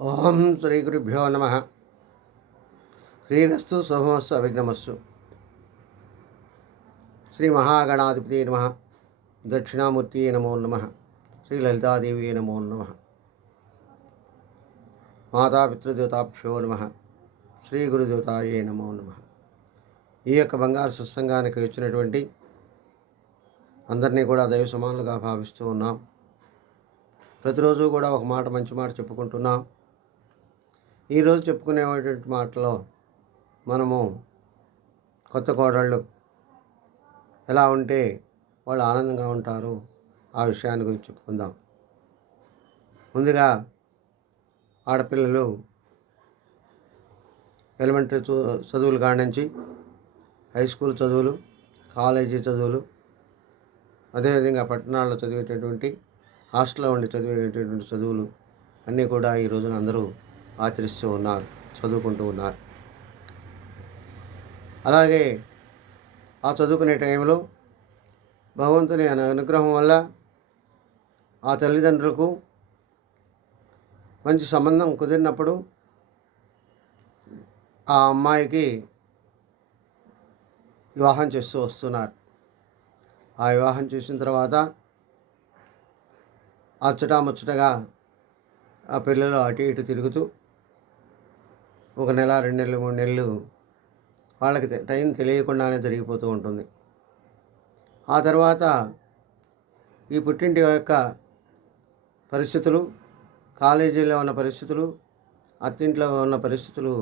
ఓం శ్రీ గురుభ్యో నమ. శ్రీరస్తు శుభమస్సు అభిఘ్నమస్సు శ్రీ మహాగణాధిపతి నమ. దక్షిణామూర్తి నమో నమ. శ్రీ లలితాదేవి నమో నమ. మాతాపితృదేవతాభ్యో నమ. శ్రీ గురుదేవతాయే నమో నమ. ఈ యొక్క బంగారు సత్సంగానికి వచ్చినటువంటి అందరినీ కూడా దైవ సమానులుగా భావిస్తూ ఉన్నాం. ప్రతిరోజు కూడా ఒక మాట మంచి మాట చెప్పుకుంటున్నాం. ఈరోజు చెప్పుకునేటువంటి మాటలో మనము కొత్త కోడళ్ళు ఎలా ఉంటే వాళ్ళు ఆనందంగా ఉంటారు ఆ విషయాన్ని గురించి చెప్పుకుందాం. ముందుగా ఆడపిల్లలు ఎలిమెంటరీ చదువులు కాడి నుంచి హై స్కూల్ చదువులు కాలేజీ చదువులు అదేవిధంగా పట్టణాల్లో చదివేటటువంటి హాస్టల్లో ఉండి చదివేటటువంటి చదువులు అన్నీ కూడా ఈ రోజున అందరూ ఆచరిస్తూ ఉన్నారు చదువుకుంటూ ఉన్నారు. అలాగే ఆ చదువుకునే టైంలో భగవంతుని అనుగ్రహం వల్ల ఆ తల్లిదండ్రులకు మంచి సంబంధం కుదిరినప్పుడు ఆ అమ్మాయికి వివాహం చేస్తూ వస్తున్నారు. ఆ వివాహం చేసిన తర్వాత అచ్చటా ముచ్చటగా ఆ పిల్లలు అటు ఇటు తిరుగుతూ ఒక నెల రెండు నెలలు మూడు నెలలు వాళ్ళకి టైం తెలియకుండానే జరిగిపోతూ ఉంటుంది. ఆ తర్వాత ఈ పుట్టింటి యొక్క పరిస్థితులు కాలేజీలో ఉన్న పరిస్థితులు అత్తింట్లో ఉన్న పరిస్థితులు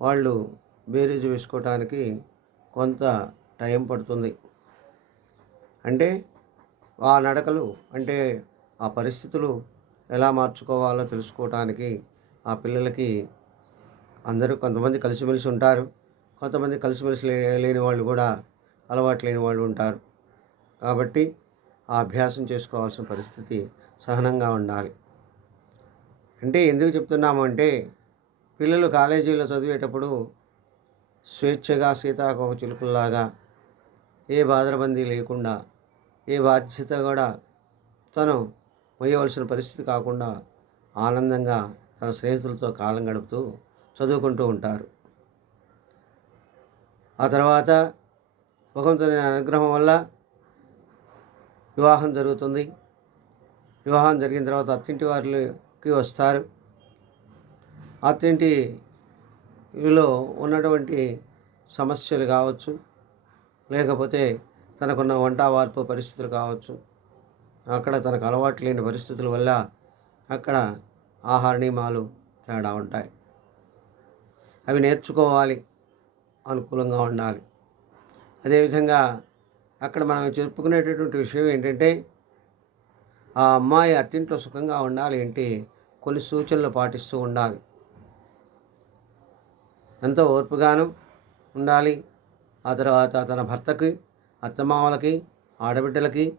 వాళ్ళు బేరీజు వేసుకోవటానికి కొంత టైం పడుతుంది. అంటే ఆ నడకలు అంటే ఆ పరిస్థితులు ఎలా మార్చుకోవాలో తెలుసుకోవటానికి ఆ పిల్లలకి అందరూ కొంతమంది కలిసిమెలిసి ఉంటారు. కొంతమంది కలిసిమెలిసి లే- లేని వాళ్ళు కూడా అలవాటు లేని వాళ్ళు ఉంటారు. కాబట్టి ఆ అభ్యాసం చేసుకోవాల్సిన పరిస్థితి సహనంగా ఉండాలి. అంటే ఎందుకు చెప్తున్నాము అంటే పిల్లలు కాలేజీలో చదివేటప్పుడు స్వేచ్ఛగా సీతాకోక చిలుకుల్లాగా ఏ బాధరబందీ లేకుండా ఏ బాధ్యత కూడా తను మొయ్యవలసిన పరిస్థితి కాకుండా ఆనందంగా తన స్నేహితులతో కాలం గడుపుతూ చదువుకుంటూ ఉంటారు. ఆ తర్వాత భగవంతుని అనుగ్రహం వల్ల వివాహం జరుగుతుంది. వివాహం జరిగిన తర్వాత అత్తింటి వారికి వస్తారు. అత్తింటిలో ఉన్నటువంటి సమస్యలు కావచ్చు లేకపోతే తనకున్న వంట వార్పు పరిస్థితులు కావచ్చు అక్కడ తనకు అలవాటు లేని పరిస్థితుల వల్ల అక్కడ ఆహార నియమాలు తేడా ఉంటాయి. అవి నేర్చుకోవాలి. అనుకూలంగా ఉండాలి. అదేవిధంగా అక్కడ మనం చెప్పుకునేటటువంటి విషయం ఏంటంటే ఆ అమ్మాయి అత్తింట్లో సుఖంగా ఉండాలి అంటే కొన్ని సూచనలు పాటిస్తూ ఉండాలి. ఎంతో ఓర్పుగాను ఉండాలి. ఆ తర్వాత తన భర్తకి అత్తమామలకి ఆడబిడ్డలకి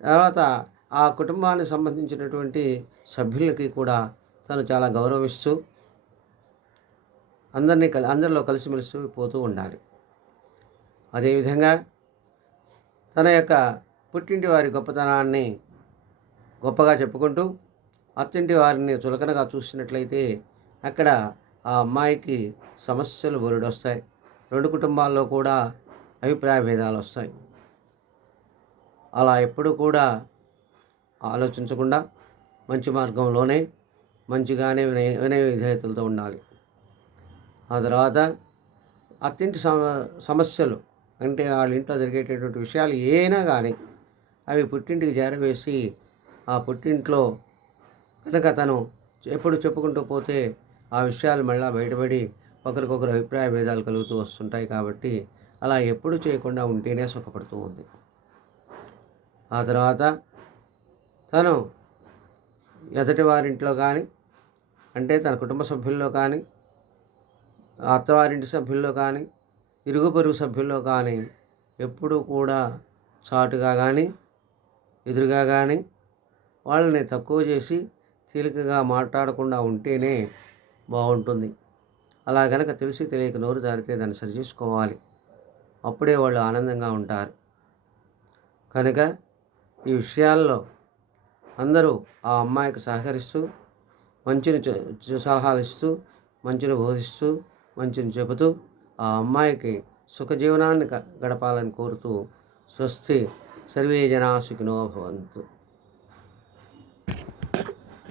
తర్వాత ఆ కుటుంబానికి సంబంధించినటువంటి సభ్యులకి కూడా తను చాలా గౌరవిస్తూ అందరినీ కలి అందరిలో కలిసిమెలిసి పోతూ ఉండాలి. అదేవిధంగా తన యొక్క పుట్టింటి వారి గొప్పతనాన్ని గొప్పగా చెప్పుకుంటూ అత్తింటి వారిని చులకనగా చూసినట్లయితే అక్కడ ఆ అమ్మాయికి సమస్యలు బొరుడొస్తాయి రెండు కుటుంబాల్లో కూడా అభిప్రాయ భేదాలు వస్తాయి అలా ఎప్పుడు కూడా ఆలోచించకుండా మంచి మార్గంలోనే మంచిగానే వినయ వినయ విధేయతలతో ఉండాలి. ఆ తర్వాత అత్తింటి సమ సమస్యలు అంటే వాళ్ళ ఇంట్లో జరిగేటటువంటి విషయాలు ఏనా కానీ అవి పుట్టింటికి చేరవేసి ఆ పుట్టింట్లో కనుక తను ఎప్పుడు చెప్పుకుంటూ పోతే ఆ విషయాలు మళ్ళా బయటపడి ఒకరికొకరు అభిప్రాయ భేదాలు కలుగుతూ వస్తుంటాయి కాబట్టి అలా ఎప్పుడు చేయకుండా ఉంటేనే సుఖపడుతూ ఉంది. ఆ తర్వాత తను ఎదటి వారింట్లో కానీ అంటే తన కుటుంబ సభ్యుల్లో కానీ అత్తవారింటి సభ్యుల్లో కానీ ఇరుగు పొరుగు సభ్యుల్లో కానీ ఎప్పుడూ కూడా చాటుగా కానీ ఎదురుగా కానీ వాళ్ళని తక్కువ చేసి తేలికగా మాట్లాడకుండా ఉంటేనే బాగుంటుంది. అలా గనక తెలిసి తెలియక నోరు జారితే దాన్ని సరిచేసుకోవాలి. అప్పుడే వాళ్ళు ఆనందంగా ఉంటారు. కనుక ఈ విషయాల్లో అందరూ ఆ అమ్మాయికి సహకరిస్తూ మంచిని సలహాలు ఇస్తూ మంచిని బోధిస్తూ మంచిని చెబుతూ ఆ అమ్మాయికి సుఖజీవనాన్ని గ- గడపాలని కోరుతూ స్వస్తి సర్వే జనా సుఖినో భవంతు.